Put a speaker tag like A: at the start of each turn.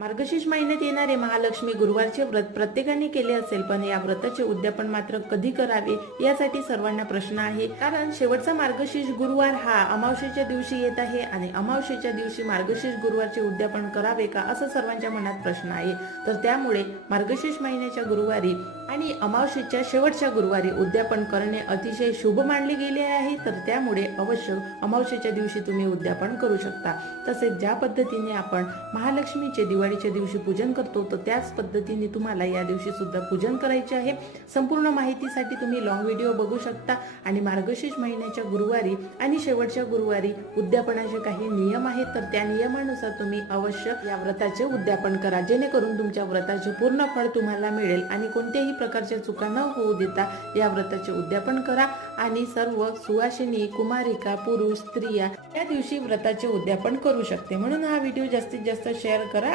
A: मार्गशीर्ष महिन्यात येणारे महालक्ष्मी गुरुवारचे व्रत प्रत्येकाने केले असेल पण या व्रताचे उद्यापन मात्र कधी करावे यासाठी सर्वांना प्रश्न आहे. कारण शेवटचा मार्गशीर्ष गुरुवार हा अमावशेच्या दिवशी येत आहे आणि अमावशेच्या दिवशी मार्गशीर्ष गुरुवारचे उद्यापन करावे का असं सर्वांच्या मनात प्रश्न आहे. तर त्यामुळे मार्गशीर्ष महिन्याच्या गुरुवारी आणि अमावशेच्या शेवटच्या गुरुवारी उद्यापन करणे अतिशय शुभ मानले गेले आहे. तर त्यामुळे अवश्य अमावशेच्या दिवशी तुम्ही उद्यापन करू शकता. तसेच ज्या पद्धतीने आपण महालक्ष्मीचे दिवस दिवाळीच्या दिवशी पूजन करतो तर त्याच पद्धतीने तुम्हाला या दिवशी सुद्धा पूजन करायचे आहे. संपूर्ण माहितीसाठी तुम्ही लॉंग व्हिडिओ बघू शकता. आणि मार्गशीर्ष महिन्याच्या गुरुवारी आणि शेवटच्या गुरुवारी उद्यापनाचे काही नियम आहेत तर त्या नियमानुसार तुम्ही अवश्य या व्रताचे उद्यापन करा. जेणेकरून तुमच्या व्रताचे पूर्ण फळ तुम्हाला मिळेल. आणि कोणत्याही प्रकारच्या चुका न होऊ देता या व्रताचे उद्यापन करा. आणि सर्व सुवासिनी कुमारिका पुरुष स्त्रिया या दिवशी व्रताचे उद्यापन करू शकते. म्हणून हा व्हिडिओ जास्तीत जास्त शेअर करा.